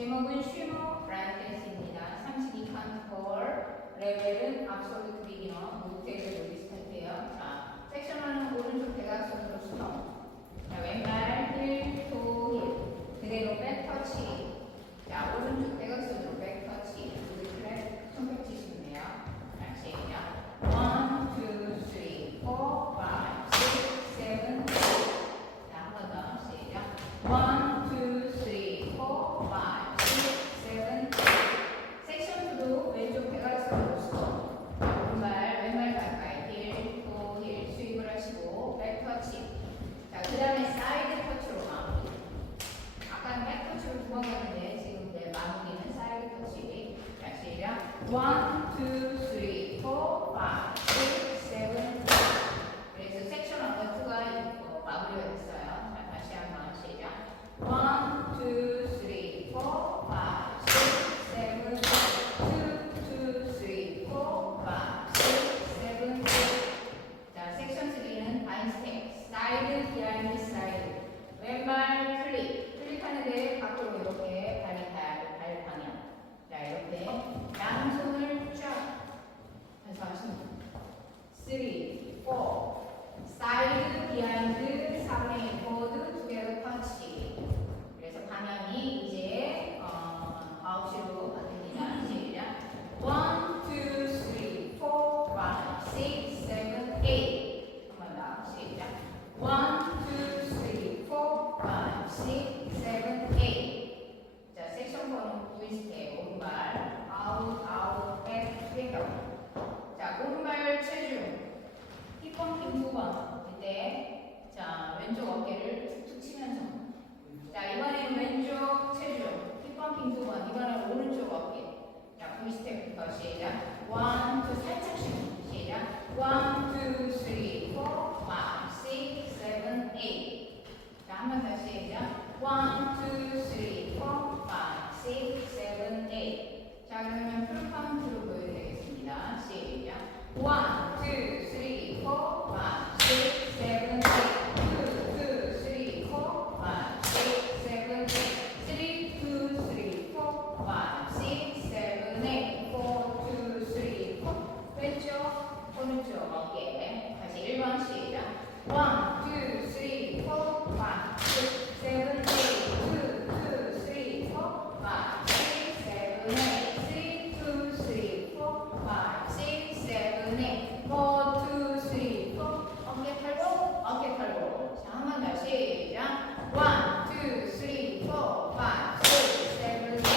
제목은 슈머 브라이언 댄스입니다. 32칸 폴 레벨은 absolute beginner, 모태를 노리스타트예요. 자, 섹션은 오른쪽 대각선으로 스톱. 자, 왼발 힐, 토, 힐. 그대로 백 터치. 자, 오른쪽 대각선으로 백 터치. 우리 트랙 손뼉 치시면 돼요. 자, 시작. 1, 2, 3, 4, 5, 6, 7, 8. 자, 한 번 더 시작. 1, 2, 3, 4, 5, 6, 7, 8. 섹션 2도 왼쪽 대각선으로 스톱. 오른발, 왼발 가까이 힐, 또 힐, 스윕을 하시고 백 터치. 자, 그 다음에 사이드 터치로 마무리. 아까는 백 터치로 두 번 갔는데 지금 내 마무리는 사이드 터치. 자, 시작. 1, 2, 3, 4, 5, 6, 7, 8. 그래서 섹션 1, 2가 마무리가 됐어요. 자, 다시 한번 시작. 1, 2, 3, 4, 5, 6, 7, 8. 2, 2, 3, 4, 5, 6, 7, 8. 자, 섹션 3는 바인스텍, 사이드, 비하인드, 사이드. 왼발 클릭하는데 밖으로 이렇게 발 방향. 자, 이렇게 양손을 쫙 해서 하시면 됩니다. 3, 4. 사이드, 비하인드, 3의 포드, 투게더 터치. 그래서 방향이 이제 9시로 바뀝니다. 시작. 1, 2, 3, 4, 5, 6, 7, 8. 한 번 더. 시작. 1, 2, 3, 4, 5, 6, 7, 8. 자, 섹션 4는 V스텝. 오른발 아웃, 백, 땡겨. 자, 오른발 체중. 힙펌핑 2번. 이때 자, 왼쪽 어깨를 툭툭 치면서. 자, 이번에는 왼쪽 체중. 힙펌핑 2번. 이번엔 오른쪽 어깨. 자, V스텝부터 시작. 1, 2, 살짝씩. 시작. 1, 2, 3, 4, 5, 6, 7, 8. 자, 한 번 더 시작. 1, 2, 3, 4, 5, 6, 7, 8. 자, 그러면 풀카운트로 보여드리겠습니다. 시작. 1, 2, 3, 4, 5, 6, 7, 8. 2, 2, 3, 4, 5, 6, 7, 8. 3, 2, 3, 4, 5, 6, 7, 8. 4, 2, 3, 4. 왼쪽, 오른쪽 어깨. 다시 1번 시작. 1, 2, 3, 4, 5, 6, 7, 8. 2, 2, 3, 4, 5, 6, 7, 8. 3, 2, 3, 4, 5, 6, 7, 8. 4, 2, 3, 4. 어깨 털고, 어깨 털고. 자, 한 번 더 시작. 1, 2, 3, 4, 5, 6, 7, 8.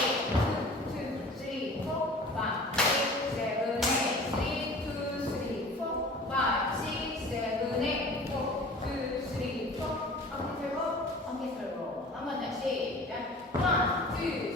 2, 2, 3, 4, 5, 6, 7, 8. 3, 2, 3, 4, 5, 6, 7, 8. 4, 2, 3, 4. 어깨 털고, 어깨 털고. 한 번 더 시작. 1, 2,